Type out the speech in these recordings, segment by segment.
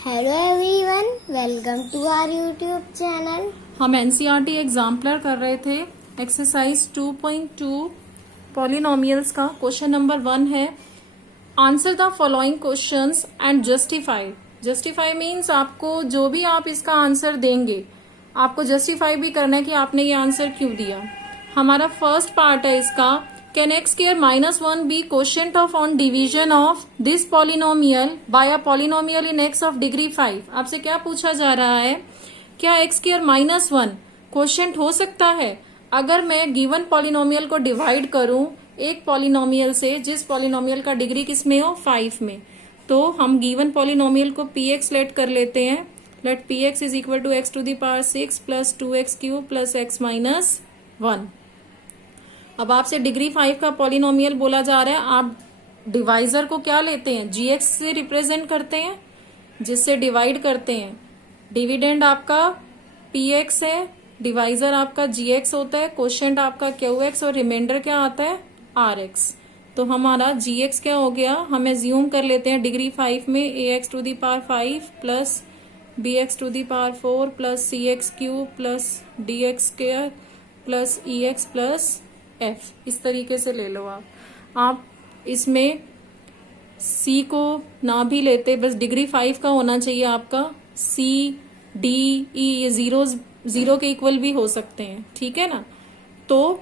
Hello everyone, welcome to our YouTube channel. हम NCERT exemplar कर रहे थे। एक्सरसाइज 2.2 पॉलिनोमियल्स का क्वेश्चन नंबर 1 है, answer the following questions and justify. Justify means आपको जो भी आप इसका आंसर देंगे आपको जस्टिफाई भी करना है कि आपने ये आंसर क्यों दिया। हमारा फर्स्ट पार्ट है इसका, can x square -1 be quotient of on division of this polynomial by a polynomial in x of degree 5। आपसे क्या पूछा जा रहा है, क्या एक्स स्क्वायर -1 क्वोशिएंट हो सकता है अगर मैं गिवन पॉलिनोमियल को डिवाइड करूं एक पॉलिनोमियल से जिस पॉलिनोमियल का डिग्री किसमें हो 5 में। तो हम गिवन पॉलिनोमियल को px लेट कर लेते हैं। Let px is equal to x to the power 6 plus 2x cube plus x minus 1। अब आपसे डिग्री 5 का पॉलिनोमियल बोला जा रहा है, आप डिवाइजर को क्या लेते हैं, gx से रिप्रेजेंट करते हैं जिससे डिवाइड करते हैं। डिविडेंड आपका px है, डिवाइजर आपका gx होता है, क्वोशिएंट आपका qx और रिमाइंडर क्या आता है rx। तो हमारा gx क्या हो गया, हम एज्यूम कर लेते हैं डिग्री 5 में ax to the power 5 plus bx to the power 4 plus cx cube plus dx square plus ex plus f। इस तरीके से ले लो आप इसमें c को ना भी लेते, बस डिग्री 5 का होना चाहिए आपका। c d e ये जीरो के इक्वल भी हो सकते हैं, ठीक है ना। तो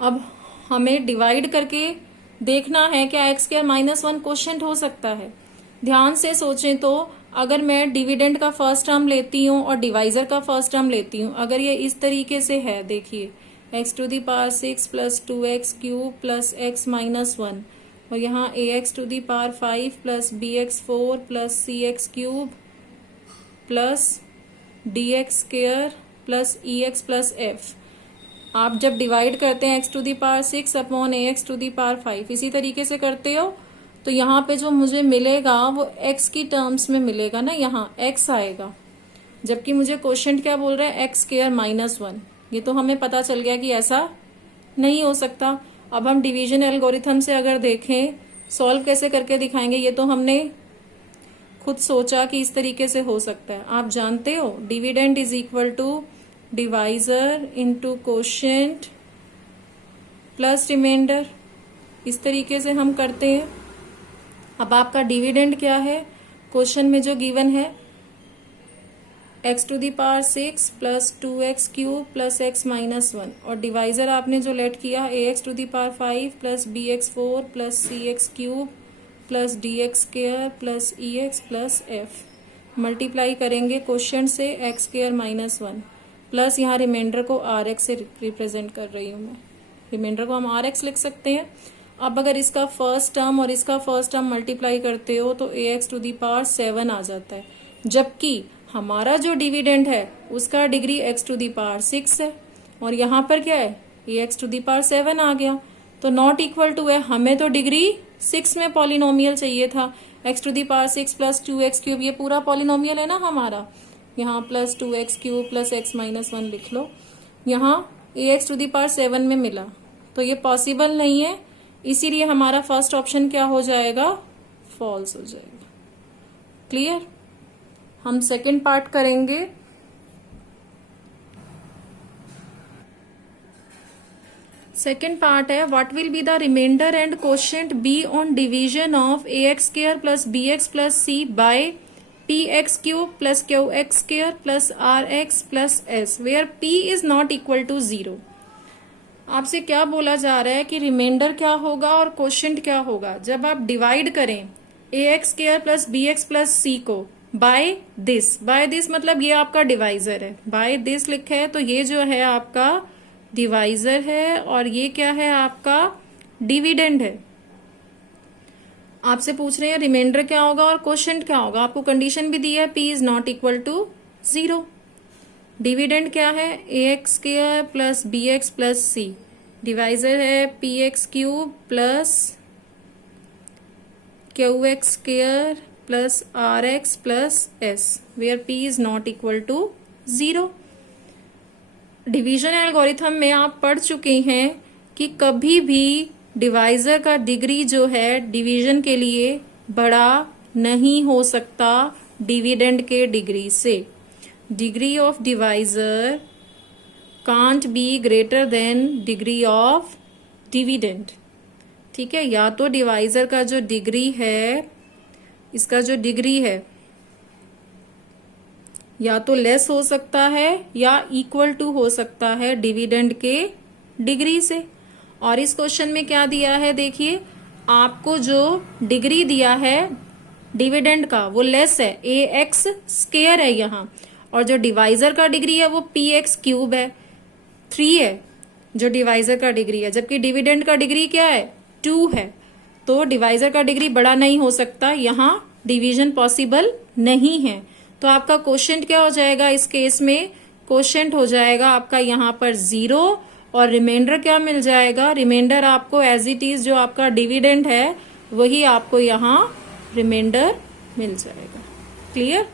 अब हमें डिवाइड करके देखना है क्या एक्स स्क्वायर -1 क्वोशिएंट हो सकता है। ध्यान से सोचें तो अगर मैं डिविडेंड का फर्स्ट टर्म लेती हूँ और डिवाइजर का फर्स्ट टर्म लेती हूँ, अगर ये इस तरीके से है, देखिए x to the power 6 plus 2x cube plus x minus 1 और यहाँ ax to the power 5 plus bx 4 plus cx cube plus dx square plus ex plus f। आप जब डिवाइड करते हैं x to the power 6 upon ax to the power 5 इसी तरीके से करते हो, तो यहाँ पे जो मुझे मिलेगा वो x की टर्म्स में मिलेगा ना, यहाँ x आएगा, जबकि मुझे क्वोशिएंट क्या बोल रहा है x स्क्वायर -1। ये तो हमें पता चल गया कि ऐसा नहीं हो सकता। अब हम डिवीजन एल्गोरिथम से अगर देखें सॉल्व कैसे करके दिखाएंगे, ये तो हमने खुद सोचा कि इस तरीके से हो सकता है। आप जानते हो dividend is equal to divisor into quotient plus remainder, इस तरीके से हम करते हैं। अब आपका डिविडेंड क्या है, क्वेश्चन में जो गिवन है x to the power 6 plus 2x cube plus x minus 1 और डिवाइजर आपने जो लेट किया ax to the power 5 plus bx 4 plus cx cube plus dx square plus ex plus f। Multiply करेंगे question से x square -1 plus यहाँ remainder को rx से represent कर रही हूँ मैं, रिमाइंडर को हम rx लिख सकते हैं। अब अगर इसका फर्स्ट टर्म और इसका फर्स्ट टर्म मल्टीप्लाई करते हो तो ax टू दी पावर 7 आ जाता है, जबकि हमारा जो डिविडेंड है उसका degree x to the power 6 है और यहाँ पर क्या है ax टू दी पावर 7 आ गया, तो नॉट इक्वल टू है। हमें तो डिग्री 6 में पॉलिनोमियल चाहिए था, x to the power 6 plus 2x cube, ये पूरा पॉलिनोमियल है ना हमारा, यहाँ plus 2x cube plus x minus 1 लिख लो। यहाँ ax टू दी पावर 7 में मिला, तो ये पॉसिबल नहीं है, इसीलिए हमारा फर्स्ट ऑप्शन क्या हो जाएगा, फॉल्स हो जाएगा। क्लियर। हम सेकेंड पार्ट करेंगे। सेकेंड पार्ट है, what will be the remainder and quotient be on division of ax square plus bx plus c by px cube plus qx square plus rx plus s where p is not equal to 0। आपसे क्या बोला जा रहा है कि reminder क्या होगा और क्वोशिएंट क्या होगा जब आप डिवाइड करें ax square plus bx plus c को बाय दिस मतलब ये आपका डिवाइजर है, बाय दिस लिखा है तो ये जो है आपका डिवाइजर है और ये क्या है आपका डिविडेंड है। आपसे पूछ रहे हैं रिमाइंडर क्या होगा और क्वोशिएंट क्या होगा, आपको कंडीशन भी दी है p is not equal to 0। Dividend क्या है ax square plus bx plus c, divisor है px cube plus qx square plus rx plus s where p is not equal to 0। Division algorithm में आप पढ़ चुके हैं कि कभी भी डिवाइजर का डिग्री जो है डिवीजन के लिए बड़ा नहीं हो सकता डिविडेंड के डिग्री से। Degree of divisor can't be greater than degree of dividend. ठीक है, या तो डिवाइजर का जो डिग्री है, इसका जो डिग्री है या तो लेस हो सकता है या इक्वल टू हो सकता है डिविडेंड के डिग्री से। और इस क्वेश्चन में क्या दिया है, देखिए आपको जो डिग्री दिया है डिविडेंड का वो लेस है, ax स्क्वायर है यहाँ, और जो डिवाइजर का डिग्री है वो px क्यूब है, 3 है जो डिवाइजर का डिग्री है, जबकि डिविडेंड का डिग्री क्या है, 2 है। तो डिवाइजर का डिग्री बड़ा नहीं हो सकता, यहाँ डिवीजन पॉसिबल नहीं है। तो आपका क्वोशिएंट क्या हो जाएगा इस केस में, क्वोशिएंट हो जाएगा आपका यहाँ पर 0 और रिमाइंडर क्या मिल जाएगा, रिमाइंडर आपको एज इट इज जो आपका डिविडेंड है वही आपको यहाँ रिमाइंडर मिल जाएगा। क्लियर।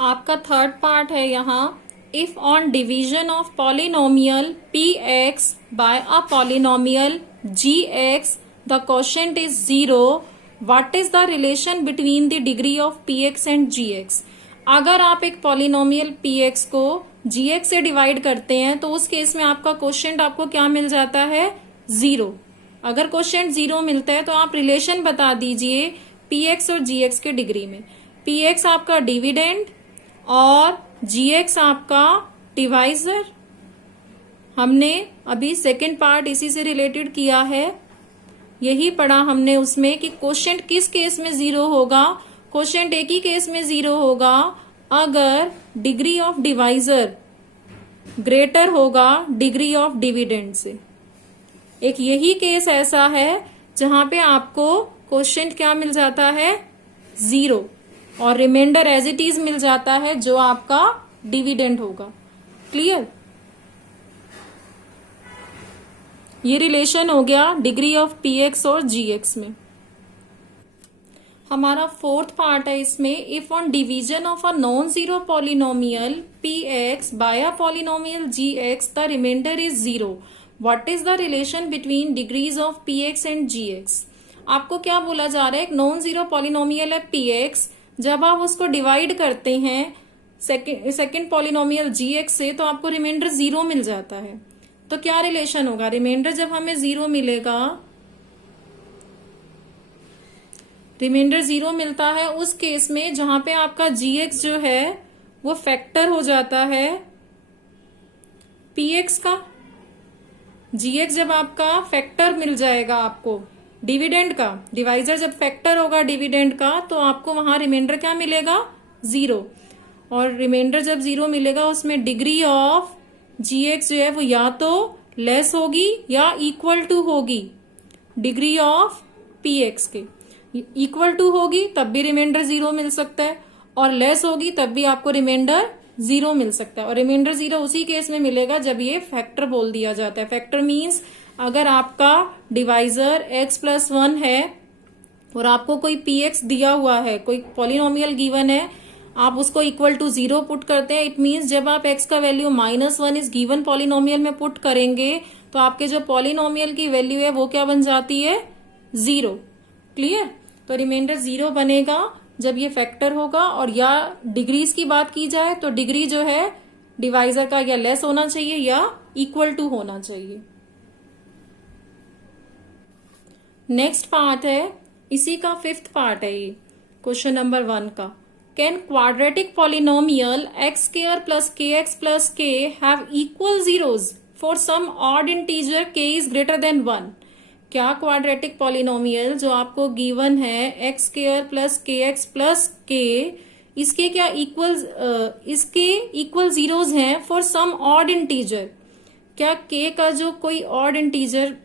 आपका थर्ड पार्ट है यहाँ, if on division of polynomial px by a polynomial gx the quotient is 0, what is the relation between the degree of px and gx। अगर आप एक पॉलिनोमियल px को gx से divide करते हैं तो उस केस में आपका क्वोशिएंट आपको क्या मिल जाता है, 0। अगर क्वोशिएंट 0 मिलता है तो आप रिलेशन बता दीजिए px और gx के डिग्री में। px आपका डिविडेंड और gx आपका डिवाइजर। हमने अभी सेकेंड पार्ट इसी से रिलेटेड किया है, यही पढ़ा हमने उसमें कि क्वोशिएंट किस केस में 0 होगा। क्वोशिएंट एक ही केस में 0 होगा अगर डिग्री ऑफ डिवाइजर ग्रेटर होगा डिग्री ऑफ डिविडेंड से। एक यही केस ऐसा है जहां पे आपको क्वोशिएंट क्या मिल जाता है, 0, और रिमाइंडर एज इट इज मिल जाता है जो आपका डिविडेंड होगा। क्लियर। ये रिलेशन हो गया डिग्री ऑफ px और gx में। हमारा फोर्थ पार्ट है इसमें, if on division of a non zero polynomial px by a polynomial gx the remainder is 0, what is the relation between degrees of px and gx। आपको क्या बोला जा रहा है, एक नॉन जीरो पॉलिनोमियल है px, जब आप उसको डिवाइड करते हैं सेकेंड पॉलिनोमियल gx से तो आपको रिमाइंडर 0 मिल जाता है। तो क्या रिलेशन होगा, रिमाइंडर जब हमें 0 मिलेगा, रिमाइंडर 0 मिलता है उस केस में जहां पे आपका gx जो है वो फैक्टर हो जाता है px का। gx जब आपका फैक्टर मिल जाएगा आपको डिविडेंड का, डिवाइजर जब फैक्टर होगा डिविडेंड का तो आपको वहां रिमाइंडर क्या मिलेगा, 0। और रिमाइंडर जब 0 मिलेगा उसमें डिग्री ऑफ gx जो है वो या तो लेस होगी या इक्वल टू होगी डिग्री ऑफ px के। इक्वल टू होगी तब भी रिमाइंडर 0 मिल सकता है, और लेस होगी तब भी आपको रिमाइंडर 0 मिल सकता है। और रिमाइंडर 0 उसी केस में मिलेगा जब ये फैक्टर बोल दिया जाता है। फैक्टर मीन्स अगर आपका डिवाइजर x+1 है और आपको कोई px दिया हुआ है, कोई पॉलिनोमियल गिवन है, आप उसको इक्वल टू 0 पुट करते हैं, इट मीन्स जब आप x का वैल्यू -1 इस गिवन पॉलिनोमियल में पुट करेंगे तो आपके जो पॉलिनोमियल की वैल्यू है वो क्या बन जाती है, 0। क्लियर। तो रिमाइंडर 0 बनेगा जब ये फैक्टर होगा, और या डिग्रीज की बात की जाए तो डिग्री जो है डिवाइजर का या लेस होना चाहिए या इक्वल टू होना चाहिए। नेक्स्ट पार्ट है, इसी का फिफ्थ पार्ट है ये क्वेश्चन नंबर 1 का। Can quadratic polynomial x square plus kx plus k have equal zeros for some odd integer k is greater than 1। क्या क्वाड्रेटिक पॉलिनोमियल जो आपको गिवन है x square plus kx plus k, इसके क्या इसके equal zeros हैं for some odd integer. क्या k का जो कोई odd integer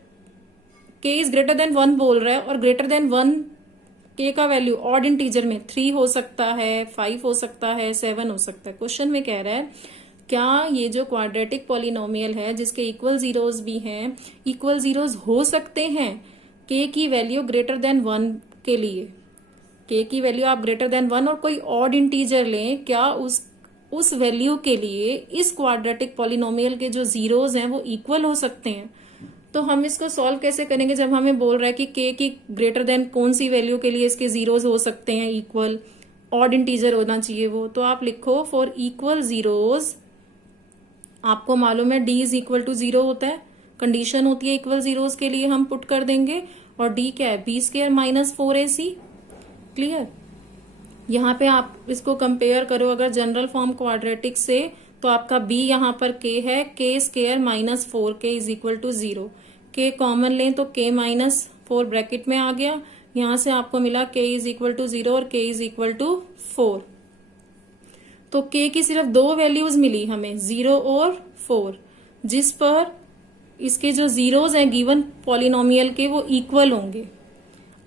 k is greater than 1 बोल रहा है, और ग्रेटर देन 1 k का वैल्यू ऑड इंटीजर में 3 हो सकता है, 5 हो सकता है, 7 हो सकता है। क्वेश्चन में कह रहा है क्या ये जो क्वाड्रेटिक पॉलिनोमियल है जिसके इक्वल जीरोज भी हैं, इक्वल जीरोज हो सकते हैं k की वैल्यू ग्रेटर देन 1 के लिए। k की वैल्यू आप ग्रेटर देन 1 और कोई ऑड इंटीजर लें, क्या उस वैल्यू के लिए इस क्वाड्रेटिक पॉलिनोमियल के जो जीरोज हैं वो इक्वल हो सकते हैं। तो हम इसको सॉल्व कैसे करेंगे जब हमें बोल रहा है कि k की ग्रेटर देन कौन सी वैल्यू के लिए इसके जीरोज हो सकते हैं इक्वल, ऑड इंटीजर होना चाहिए वो। तो आप लिखो फॉर इक्वल जीरोज, आपको मालूम है d इज इक्वल टू 0 होता है, कंडीशन होती है इक्वल जीरोज के लिए, हम पुट कर देंगे। और d क्या है, B square minus 4ac। Clear. यहाँ पे आप इसको कंपेयर करो अगर जनरल फॉर्म क्वाड्रेटिक से, तो आपका b यहाँ पर k है, k square minus 4k is equal to 0। k common लें तो k माइनस 4 ब्रैकेट में आ गया, यहाँ से आपको मिला k इज इक्वल टू 0 और k इज इक्वल टू 4। तो k की सिर्फ दो वैल्यूज मिली हमें, 0 और 4, जिस पर इसके जो जीरोज हैं गिवन पॉलिनोमियल के वो इक्वल होंगे।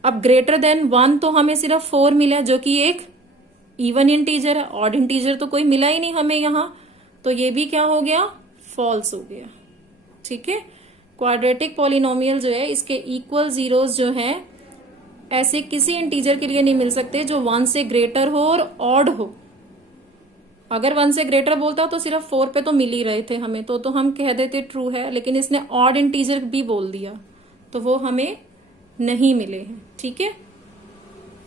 अब ग्रेटर देन 1 तो हमें सिर्फ 4 मिला जो कि एक इवन इंटीजर है, ऑड इंटीजर तो कोई मिला ही नहीं हमें यहां, तो ये भी क्या हो गया, फॉल्स हो गया। ठीक है। क्वाड्रेटिक पॉलिनोमियल जो है इसके इक्वल जीरोज जो है ऐसे किसी इंटीजर के लिए नहीं मिल सकते जो 1 से ग्रेटर हो और ऑड हो। अगर 1 से ग्रेटर बोलता तो सिर्फ 4 पे तो मिल ही रहे थे हमें, तो हम कह देते ट्रू है, लेकिन इसने ऑड इंटीजर भी बोल दिया तो वो हमें नहीं मिले हैं। ठीक है।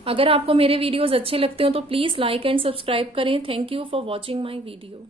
अगर आपको मेरे वीडियोस अच्छे लगते हो तो प्लीज लाइक एंड सब्सक्राइब करें। Thank you for watching my video.